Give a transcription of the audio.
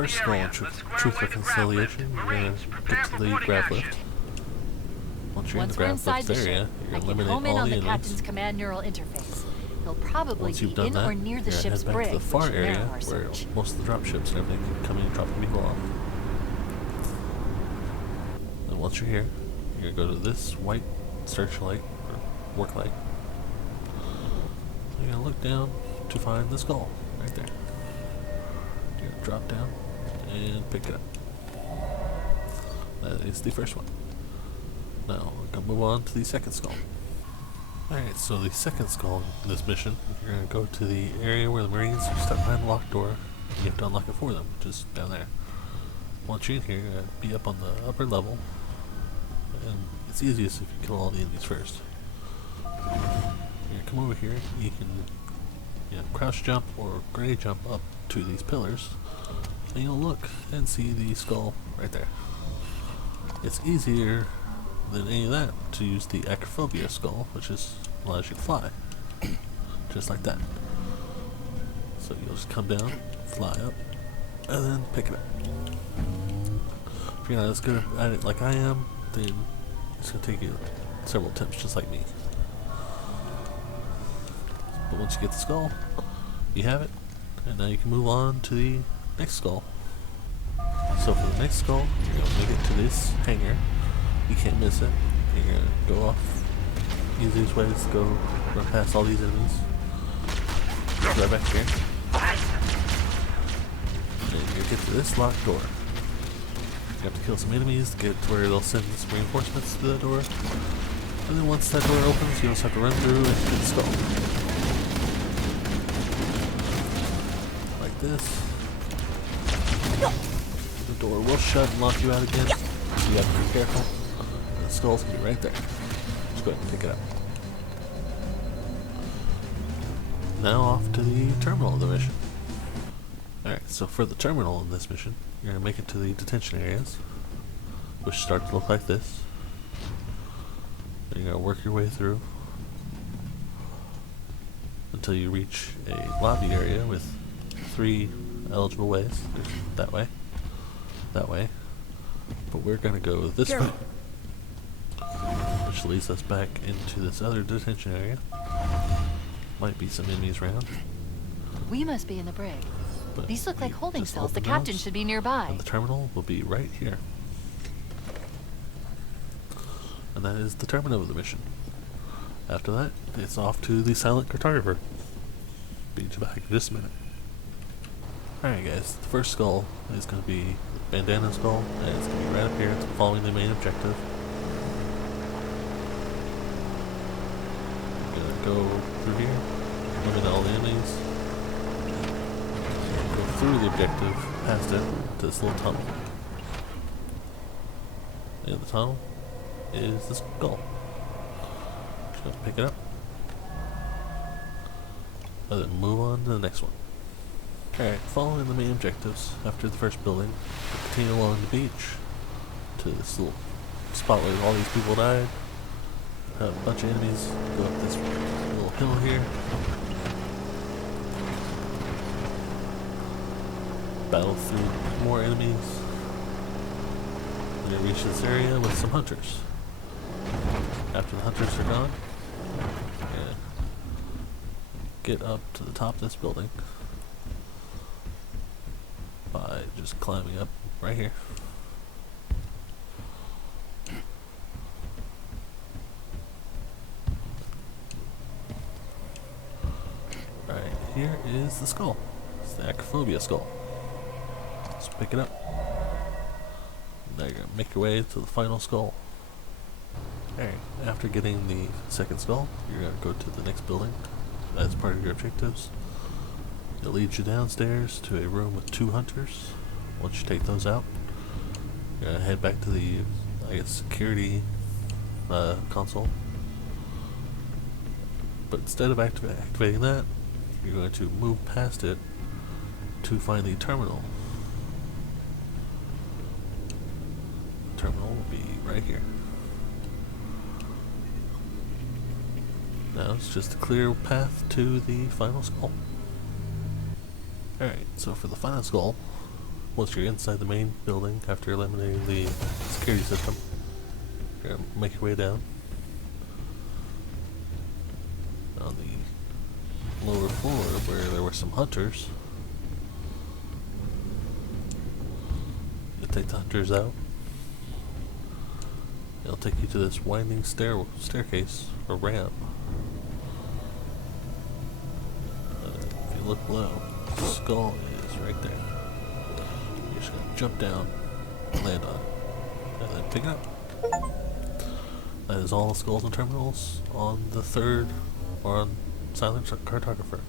first skull in Truth Reconciliation, you're going to get to the grab lift. Once you're in the grab lift area, you're going to eliminate all the enemies. Captain's command neural interface. He'll probably Once you've be done in that, or near the you're ship's going to head back to brig, the far which area narrow our where search. most of the drop ships and everything can come in and drop people off. And once you're here, you're going to go to this white searchlight, or work light. You're going to look down to find the skull, right there. You're going to drop down and pick it up. That is the first one. Now, we're going to move on to the second skull. Alright, so the second skull in this mission, you're going to go to the area where the Marines are stuck behind the locked door. You have to unlock it for them, which is down there. Once you're in here, you're going to be up on the upper level. And it's easiest if you kill all the enemies first. You're going to come over here, you can crouch jump or grenade jump up to these pillars. And you'll look and see the skull right there. It's easier than any of that to use the acrophobia skull, which allows you to fly. Just like that. So you'll just come down, fly up, and then pick it up. If you're not as good at it like I am, then it's going to take you several attempts just like me. But once you get the skull, you have it, and now you can move on to the next skull. So for the next skull, you're going to make it to this hangar. You can't miss it. You're going to go off. Easiest way is to go run past all these enemies. Right back here. And you're going to get to this locked door. You have to kill some enemies to get to where they'll send some reinforcements to the door. And then once that door opens, you just have to run through and get the skull. Like this. The door will shut and lock you out again. You have to be careful. The skull's gonna be right there. Just go ahead and pick it up. Now off to the terminal of the mission. Alright, so for the terminal in this mission, you're gonna make it to the detention areas, which start to look like this. Then you're gonna work your way through until you reach a lobby area with 3 eligible ways. There's that way, but we're gonna go this way, which leads us back into this other detention area. Might be some enemies around. We must be in the brig. But these look like holding just cells. The open captain those, should be nearby. and the terminal will be right here. And that is the terminal of the mission. After that, it's off to the silent cartographer. Be back in just a minute. Alright guys, the first skull is going to be the bandana skull, and it's going to be right up here. It's following the main objective. I'm going to go through here, eliminate all the enemies, go through the objective, past it, to this little tunnel. And the tunnel is the skull. Just going to pick it up, and then move on to the next one. Alright, following the main objectives, after the first building, continue along the beach to this little spot where all these people died. A bunch of enemies. Go up this little hill here. Battle through more enemies. Then you reach this area with some hunters. After the hunters are gone, get up to the top of this building by just climbing up right here. Right here is the skull. It's the acrophobia skull. Let's pick it up. Now you're gonna make your way to the final skull. Alright, after getting the second skull, you're gonna go to the next building as part of your objectives. It leads you downstairs to a room with 2 hunters. Once you take those out, you're gonna head back to the, security console. But instead of activating that, you're going to move past it to find the terminal. The terminal will be right here. Now it's just a clear path to the final skull. Alright, so for the final skull, once you're inside the main building, after eliminating the security system, you're gonna make your way down. On the lower floor, where there were some hunters, you take the hunters out. It'll take you to this winding staircase, or ramp. If you look below, the skull is right there. You're just gonna jump down, land on it, and then pick it up. That is all the skulls and terminals on the third, or on Silent Cartographer.